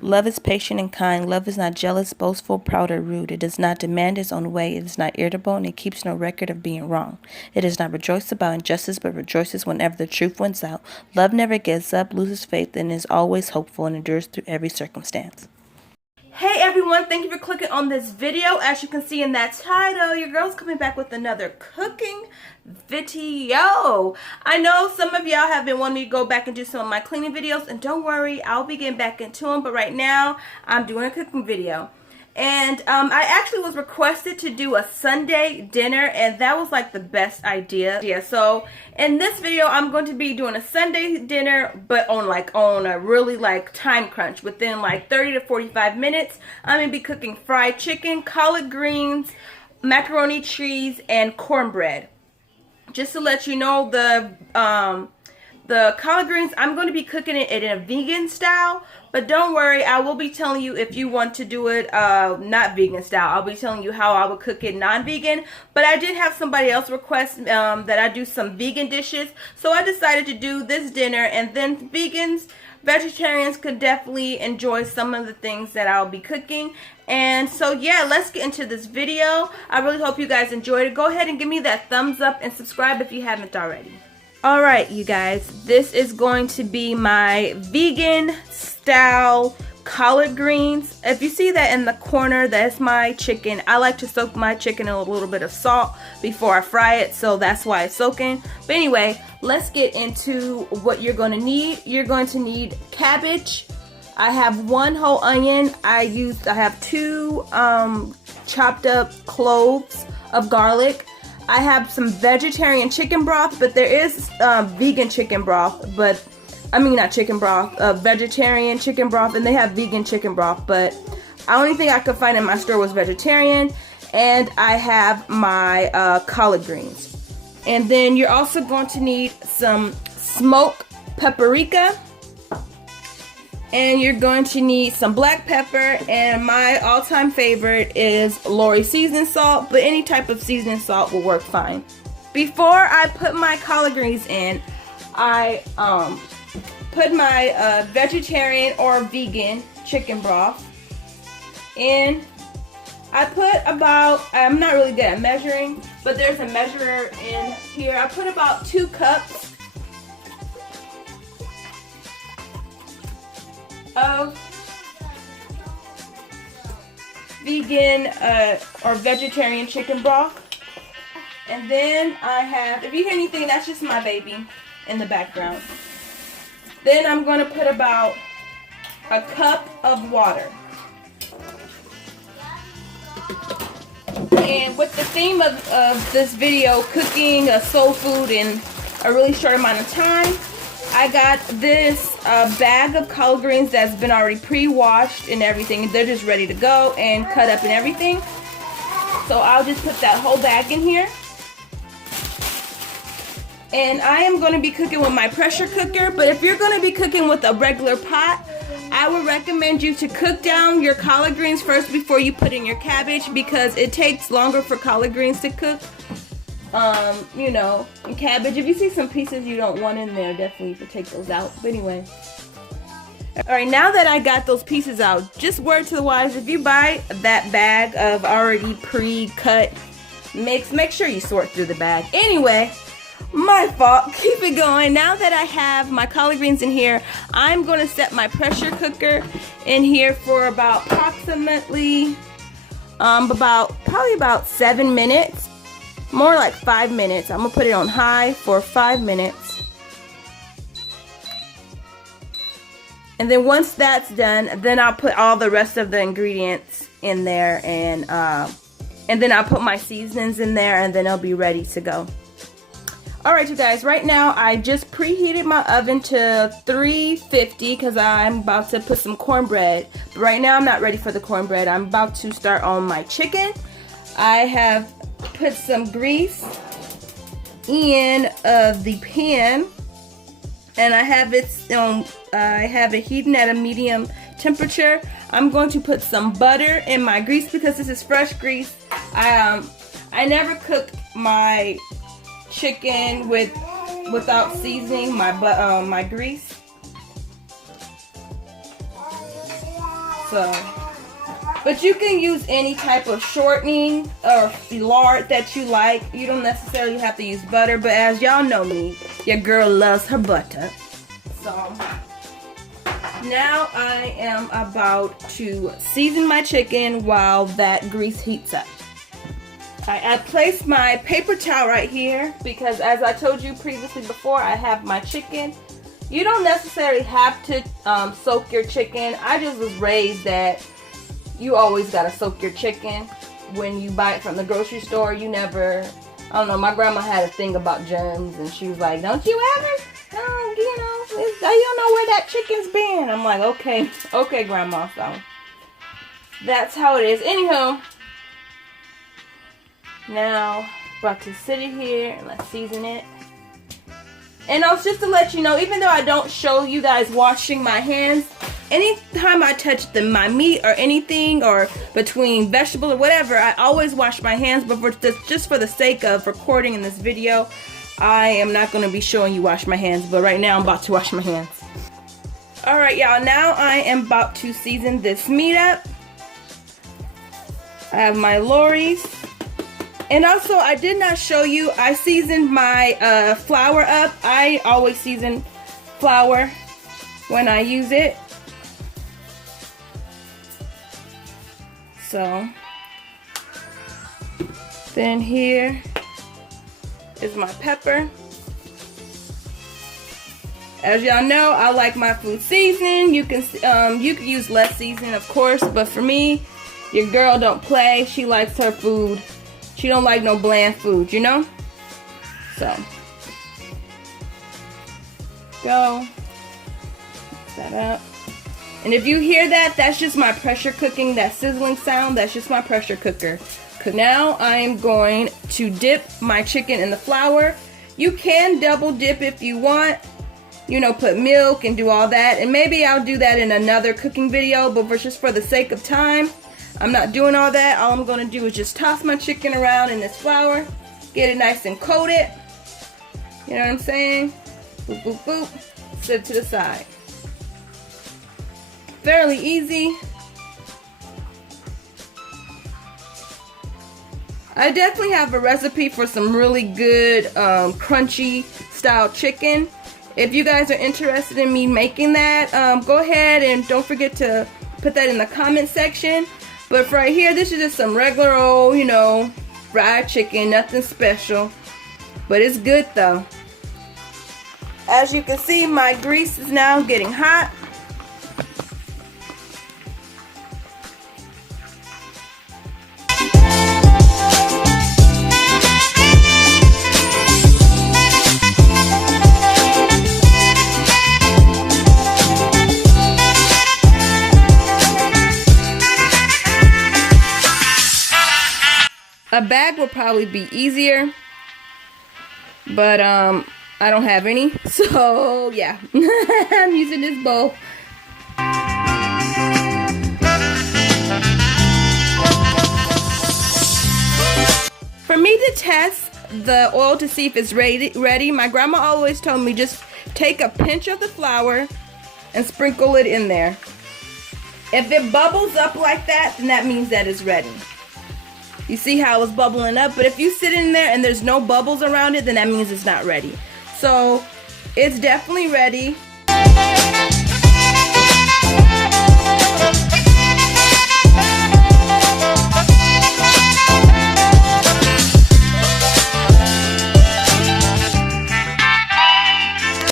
Love is patient and kind. Love is not jealous, boastful, proud, or rude. It does not demand its own way. It is not irritable, and it keeps no record of being wrong. It does not rejoice about injustice, but rejoices whenever the truth wins out. Love never gives up, loses faith, and is always hopeful and endures through every circumstance. Hey everyone, thank you for clicking on this video. As you can see in that title, your girl's coming back with another cooking video. I know some of y'all have been wanting me to go back and do some of my cleaning videos, and don't worry, I'll be getting back into them, but right now I'm doing a cooking video. And I actually was requested to do a Sunday dinner, and that was like the best idea. Yeah, so in this video, I'm going to be doing a Sunday dinner, but on a really like time crunch. Within like 30 to 45 minutes, I'm going to be cooking fried chicken, collard greens, macaroni cheese, and cornbread. Just to let you know, the collard greens, I'm going to be cooking it in a vegan style. But don't worry, I will be telling you if you want to do it not vegan style. I'll be telling you how I would cook it non-vegan. But I did have somebody else request that I do some vegan dishes. So I decided to do this dinner. And then vegetarians could definitely enjoy some of the things that I'll be cooking. And so yeah, let's get into this video. I really hope you guys enjoyed it. Go ahead and give me that thumbs up and subscribe if you haven't already. Alright you guys, this is going to be my vegan style collard greens. If you see that in the corner, that's my chicken. I like to soak my chicken in a little bit of salt before I fry it, so that's why it's soaking. But anyway, let's get into what you're going to need. You're going to need cabbage. I have 1 whole onion. I have 2 chopped up cloves of garlic. I have some vegetarian chicken broth, but there is vegan chicken broth, but I mean not chicken broth, vegetarian chicken broth, and they have vegan chicken broth, but the only thing I could find in my store was vegetarian. And I have my collard greens. And then you're also going to need some smoked paprika, and you're going to need some black pepper, and my all-time favorite is Lori seasoning salt, but any type of seasoning salt will work fine. Before I put my collard greens in, I put my vegetarian or vegan chicken broth in. I put about, I'm not really good at measuring, but there's a measurer in here. I put about 2 cups of vegan or vegetarian chicken broth. And then I have, if you hear anything, that's just my baby in the background. Then I'm going to put about a cup of water. And with the theme of this video, cooking a soul food in a really short amount of time, I got this bag of collard greens that's been already pre-washed and everything. They're just ready to go and cut up and everything. So I'll just put that whole bag in here. And I am going to be cooking with my pressure cooker, but if you're going to be cooking with a regular pot, I would recommend you to cook down your collard greens first before you put in your cabbage, because it takes longer for collard greens to cook. You know, and cabbage, if you see some pieces you don't want in there, definitely you can take those out. But anyway, alright, now that I got those pieces out, just word to the wise, if you buy that bag of already pre-cut mix, make sure you sort through the bag. Anyway, my fault, keep it going. Now that I have my collard greens in here, I'm going to set my pressure cooker in here for about approximately probably about 7 minutes. More like 5 minutes. I'm going to put it on high for 5 minutes. And then once that's done, then I'll put all the rest of the ingredients in there, and then I'll put my seasonings in there, and then it'll be ready to go. Alright you guys, right now I just preheated my oven to 350 because I'm about to put some cornbread. But right now I'm not ready for the cornbread. I'm about to start on my chicken. I have put some grease in the pan, and I have it heating at a medium temperature. I'm going to put some butter in my grease because this is fresh grease. I never cook my chicken without seasoning my grease. So, but you can use any type of shortening or lard that you like. You don't necessarily have to use butter, but as y'all know me, your girl loves her butter. So, now I am about to season my chicken while that grease heats up. I placed my paper towel right here because, as I told you previously before, I have my chicken. You don't necessarily have to soak your chicken. I just was raised that you always gotta soak your chicken when you buy it from the grocery store. You never, I don't know, my grandma had a thing about germs and she was like, don't you ever, you don't know where that chicken's been. I'm like, okay grandma, so that's how it is. Anywho, now about to sit it here and let's season it. And also just to let you know, even though I don't show you guys washing my hands, anytime I touch my meat or anything, or between vegetable or whatever, I always wash my hands. But just for the sake of recording in this video, I am not going to be showing you wash my hands. But right now I'm about to wash my hands. Alright y'all, now I am about to season this meat up. I have my Lorry's. And also, I did not show you, I seasoned my flour up. I always season flour when I use it. So, then here is my pepper. As y'all know, I like my food seasoned. You can use less seasoning, of course, but for me, your girl don't play. She likes her food. She don't like no bland food, you know? So, go. Mix that up. And if you hear that, that's just my pressure cooking, that sizzling sound, that's just my pressure cooker. Now I am going to dip my chicken in the flour. You can double dip if you want. You know, put milk and do all that. And maybe I'll do that in another cooking video, but just for the sake of time, I'm not doing all that. All I'm going to do is just toss my chicken around in this flour. Get it nice and coated. You know what I'm saying? Boop, boop, boop. Sit to the side. Fairly easy. I definitely have a recipe for some really good crunchy style chicken. If you guys are interested in me making that, go ahead and don't forget to put that in the comment section. But for right here, this is just some regular old, you know, fried chicken, nothing special. But it's good though. As you can see, my grease is now getting hot. A bag will probably be easier, but I don't have any, so yeah. I'm using this bowl. For me to test the oil to see if it's ready, my grandma always told me just take a pinch of the flour and sprinkle it in there. If it bubbles up like that, then that means that it's ready. You see how it's bubbling up? But if you sit in there and there's no bubbles around it, then that means it's not ready. So, it's definitely ready.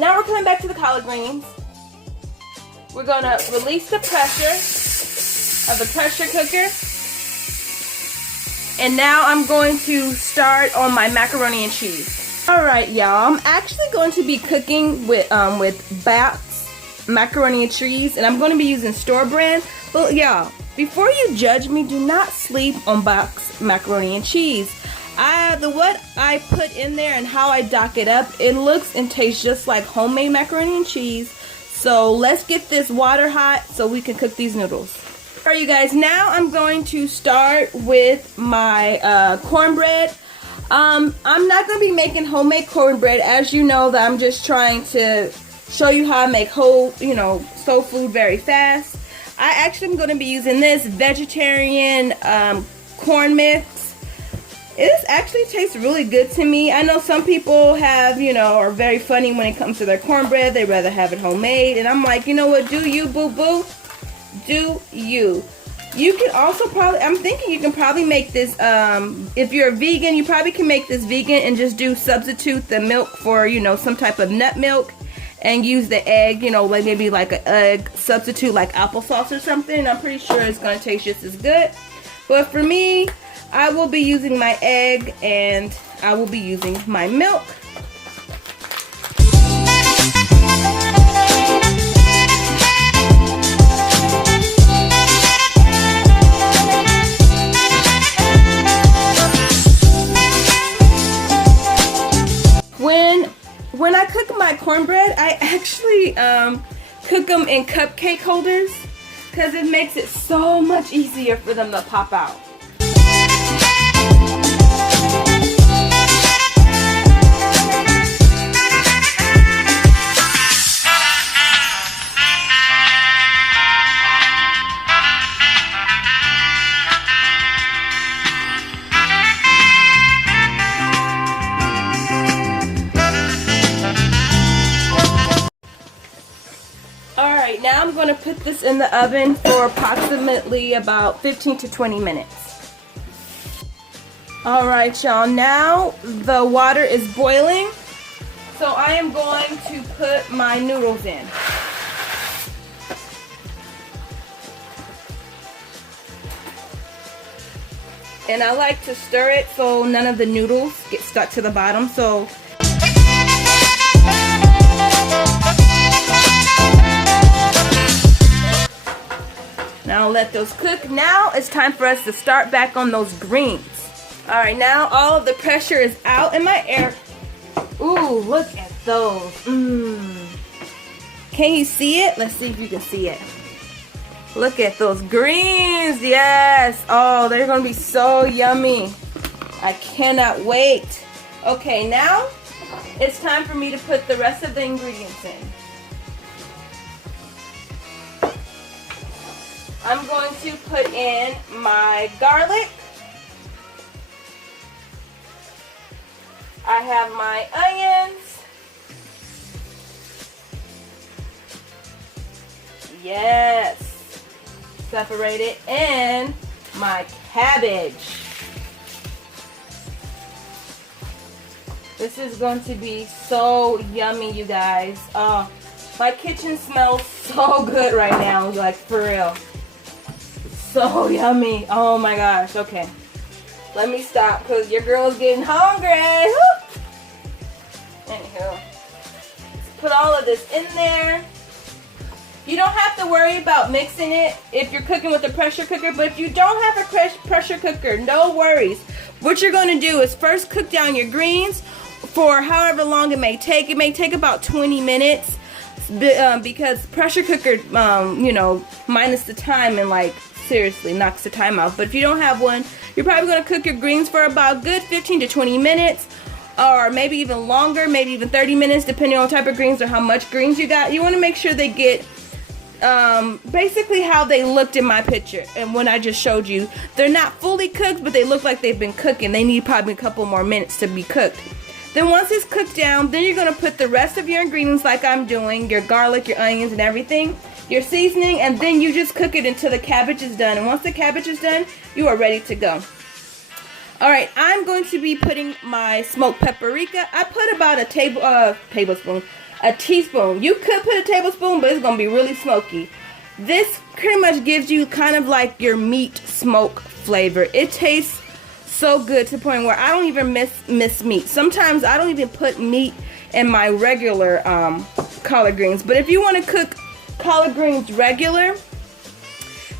Now we're coming back to the collard greens. We're gonna release the pressure of the pressure cooker. And now I'm going to start on my macaroni and cheese. Alright y'all, I'm actually going to be cooking with BATES macaroni and cheese, and I'm going to be using store brand. But y'all, before you judge me, do not sleep on BATES macaroni and cheese. What I put in there and how I dock it up, it looks and tastes just like homemade macaroni and cheese. So let's get this water hot so we can cook these noodles. Alright you guys, now I'm going to start with my cornbread. I'm not going to be making homemade cornbread. As you know, that I'm just trying to show you how I make whole, soul food very fast. I actually am going to be using this vegetarian corn mix. It actually tastes really good to me. I know some people have, you know, are very funny when it comes to their cornbread. They rather have it homemade. And I'm like, you know what, do you, boo-boo? Do you. You can also probably, I'm thinking you can probably make this, if you're a vegan, you probably can make this vegan and just substitute the milk for, you know, some type of nut milk. And use the egg, you know, like maybe like an egg substitute like applesauce or something. I'm pretty sure it's going to taste just as good. But for me, I will be using my egg and I will be using my milk. When I cook my cornbread, I actually cook them in cupcake holders because it makes it so much easier for them to pop out. Now I'm going to put this in the oven for approximately about 15 to 20 minutes. Alright y'all, now the water is boiling, so I am going to put my noodles in. And I like to stir it so none of the noodles get stuck to the bottom. So now let those cook. Now it's time for us to start back on those greens. Alright, now all of the pressure is out in my air. Ooh, look at those. Can you see it? Let's see if you can see it. Look at those greens. Yes. Oh, they're going to be so yummy. I cannot wait. Okay, now it's time for me to put the rest of the ingredients in. I'm going to put in my garlic. I have my onions. Yes. Separate it. And my cabbage. This is going to be so yummy, you guys. Oh, my kitchen smells so good right now, like for real. So yummy. Oh my gosh. Okay. Let me stop because your girl's getting hungry. Anywho. Let's put all of this in there. You don't have to worry about mixing it if you're cooking with a pressure cooker. But if you don't have a pressure cooker, no worries. What you're going to do is first cook down your greens for however long it may take. It may take about 20 minutes because pressure cooker, you know, minus the time and like seriously knocks the time out. But if you don't have one, you're probably going to cook your greens for about a good 15 to 20 minutes or maybe even longer, maybe even 30 minutes depending on what type of greens or how much greens you got. You want to make sure they get basically how they looked in my picture and when I just showed you. They're not fully cooked, but they look like they've been cooking. They need probably a couple more minutes to be cooked. Then once it's cooked down, then you're going to put the rest of your ingredients like I'm doing, your garlic, your onions and everything, your seasoning, and then you just cook it until the cabbage is done. And once the cabbage is done, you are ready to go. Alright, I'm going to be putting my smoked paprika. I put about a teaspoon. You could put a tablespoon, but it's going to be really smoky. This pretty much gives you kind of like your meat smoke flavor. It tastes so good to the point where I don't even miss meat. Sometimes I don't even put meat in my regular collard greens. But if you want to cook collard greens regular,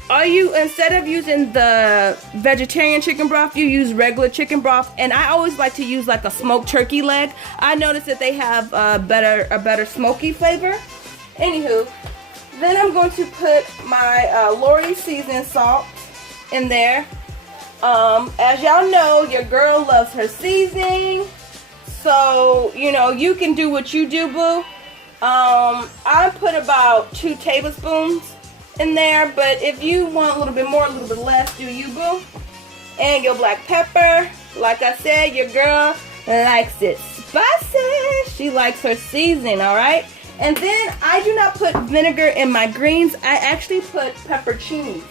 instead of using the vegetarian chicken broth, you use regular chicken broth. And I always like to use like a smoked turkey leg. I noticed that they have a better smoky flavor. Anywho, then I'm going to put my Lori seasoning salt in there. As y'all know, your girl loves her seasoning, so you know you can do what you do, boo. I put about 2 tablespoons in there, but if you want a little bit more, a little bit less, do you, boo? And your black pepper. Like I said, your girl likes it spicy. She likes her seasoning, alright? And then I do not put vinegar in my greens. I actually put pepperoncinis,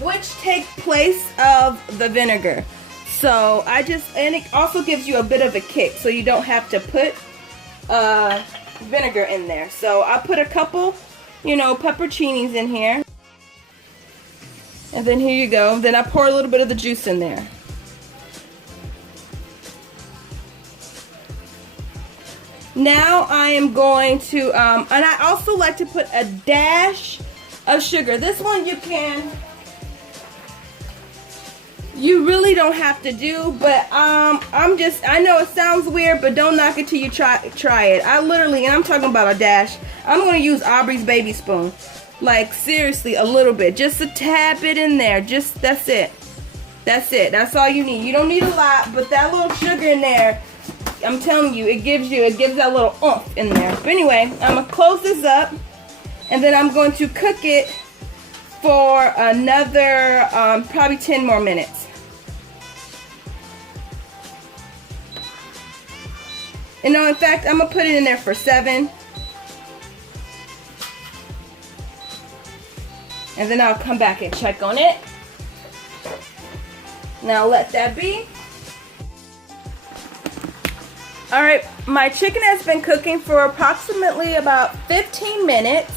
which take place of the vinegar. So and it also gives you a bit of a kick, so you don't have to put vinegar in there. So I put a couple, you know, pepperoncinis in here. And then here you go. Then I pour a little bit of the juice in there. Now I am going to, and I also like to put a dash of sugar. This one you really don't have to do, but I know it sounds weird, but don't knock it till you try it. I literally, and I'm talking about a dash, I'm going to use Aubrey's baby spoon. Like, seriously, a little bit. Just a tad bit in there. That's it. That's it. That's all you need. You don't need a lot, but that little sugar in there, I'm telling you, it gives that little oomph in there. But anyway, I'm going to close this up, and then I'm going to cook it for another probably 10 more minutes. And no, in fact, I'm going to put it in there for 7. And then I'll come back and check on it. Now let that be. Alright, my chicken has been cooking for approximately about 15 minutes.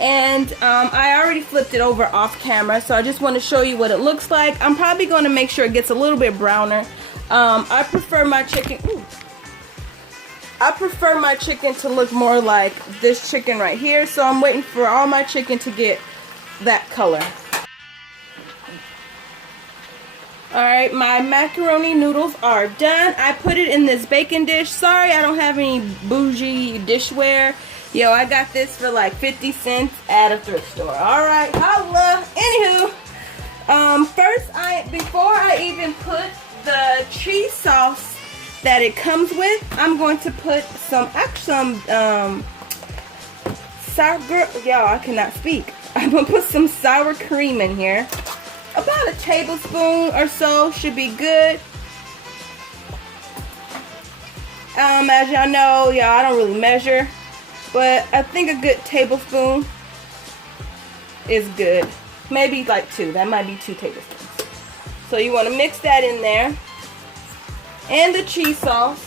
And I already flipped it over off camera, so I just want to show you what it looks like. I'm probably going to make sure it gets a little bit browner. I prefer my chicken to look more like this chicken right here, so I'm waiting for all my chicken to get that color. Alright, my macaroni noodles are done. I put it in this baking dish. Sorry I don't have any bougie dishware. Yo, I got this for like 50 cents at a thrift store. Alright, holla. Anywho, before I even put the cheese sauce that it comes with, I'm going to put some I cannot speak. I'm going to put some sour cream in here. About a tablespoon or so should be good. As y'all know, I don't really measure, but I think a good tablespoon is good. Maybe like 2. That might be 2 tablespoons. So you want to mix that in there. And the cheese sauce.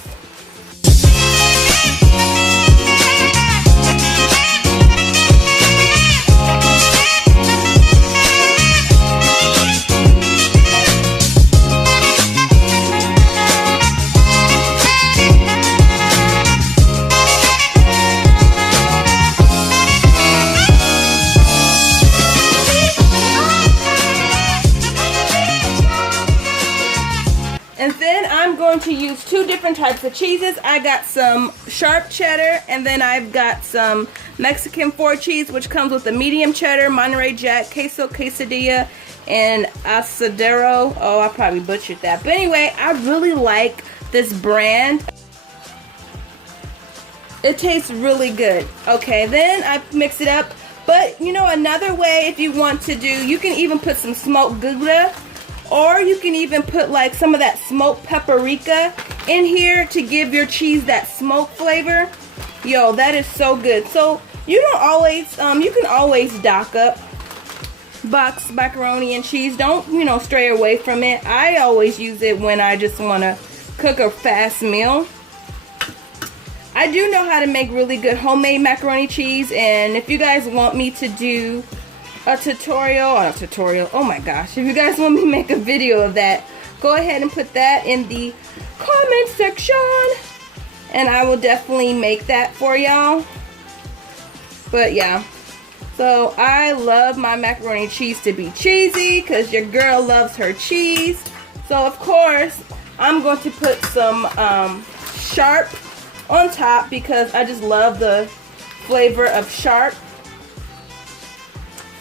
And then I'm going to use 2 different types of cheeses. I got some sharp cheddar, and then I've got some Mexican 4 cheese, which comes with the medium cheddar, Monterey Jack, queso quesadilla, and asadero. Oh, I probably butchered that. But anyway, I really like this brand. It tastes really good. Okay, then I mix it up. But, you know, another way if you want to do, you can even put some smoked Gouda. Or you can even put like some of that smoked paprika in here to give your cheese that smoke flavor. Yo, that is so good. So you don't always, you can always dock up boxed macaroni and cheese. Don't, stray away from it. I always use it when I just want to cook a fast meal. I do know how to make really good homemade macaroni cheese, and if you guys want me to do a tutorial, oh my gosh, if you guys want me to make a video of that, go ahead and put that in the comment section, and I will definitely make that for y'all. But yeah, so I love my macaroni and cheese to be cheesy, because your girl loves her cheese. So of course I'm going to put some sharp on top, because I just love the flavor of sharp.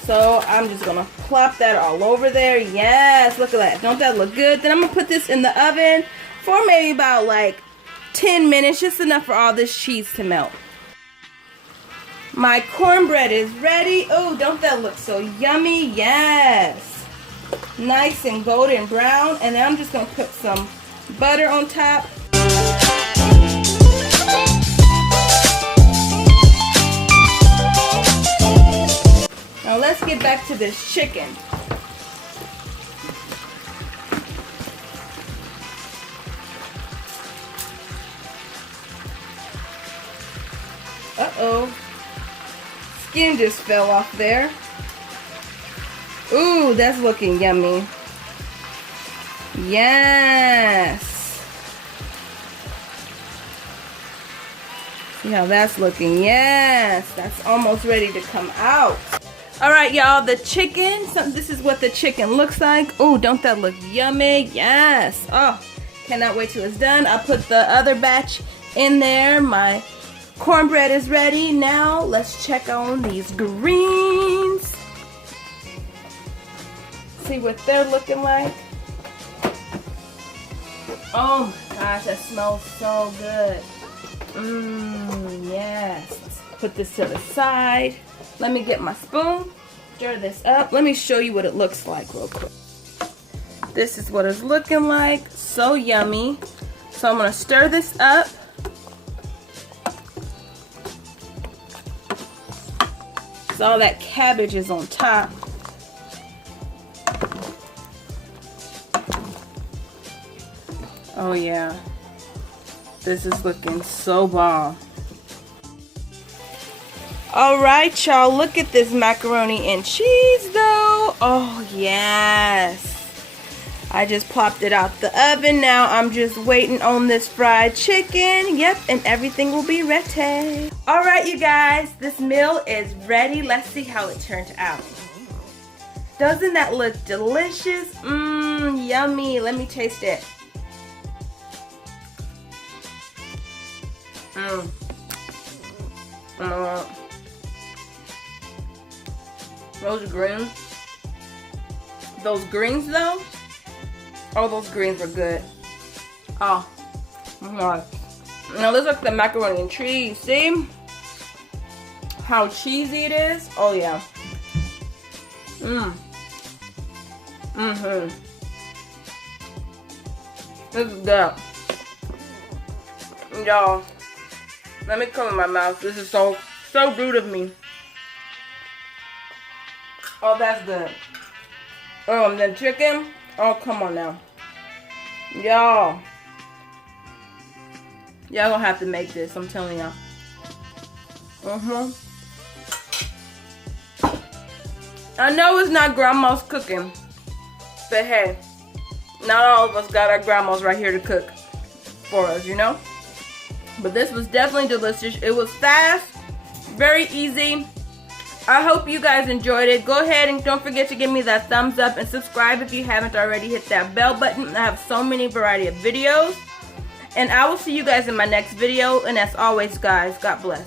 So I'm just gonna plop that all over there. Yes, look at that. Don't that look good? Then I'm gonna put this in the oven for maybe about like 10 minutes, just enough for all this cheese to melt. My cornbread is ready. Oh, don't that look so yummy? Yes. Nice and golden brown. And then I'm just going to put some butter on top. Now let's get back to this chicken. Uh-oh. Skin just fell off there. Ooh, that's looking yummy. Yes. See how that's looking? Yes. That's almost ready to come out. Alright, y'all, the chicken. So this is what the chicken looks like. Oh, don't that look yummy? Yes. Oh, cannot wait till it's done. I put the other batch in there. My cornbread is ready. Now let's check on these greens. See what they're looking like. Oh my gosh, that smells so good. Yes. Let's put this to the side. Let me get my spoon. Stir this up. Let me show you what it looks like real quick. This is what it's looking like. So yummy. So I'm going to stir this up. So all that cabbage is on top. Oh yeah. This is looking so bomb. Alright, y'all, look at this macaroni and cheese though. Oh yes. I just popped it out the oven. Now I'm just waiting on this fried chicken. Yep, and everything will be ready. Alright, you guys, this meal is ready. Let's see how it turned out. Doesn't that look delicious? Yummy. Let me taste it. Those greens though, oh, those greens were good. Oh my god. Now this looks like the macaroni and cheese. See how cheesy it is? Oh yeah. This is good. Y'all, let me cover my mouth. This is so rude of me. Oh, that's good. Oh, and then chicken. Oh, come on now. Y'all gonna have to make this, I'm telling y'all. I know it's not grandma's cooking, but hey, not all of us got our grandmas right here to cook for us, you know? But this was definitely delicious. It was fast, very easy. I hope you guys enjoyed it. Go ahead and don't forget to give me that thumbs up and subscribe if you haven't already. Hit that bell button. I have so many variety of videos. And I will see you guys in my next video. And as always, guys, God bless.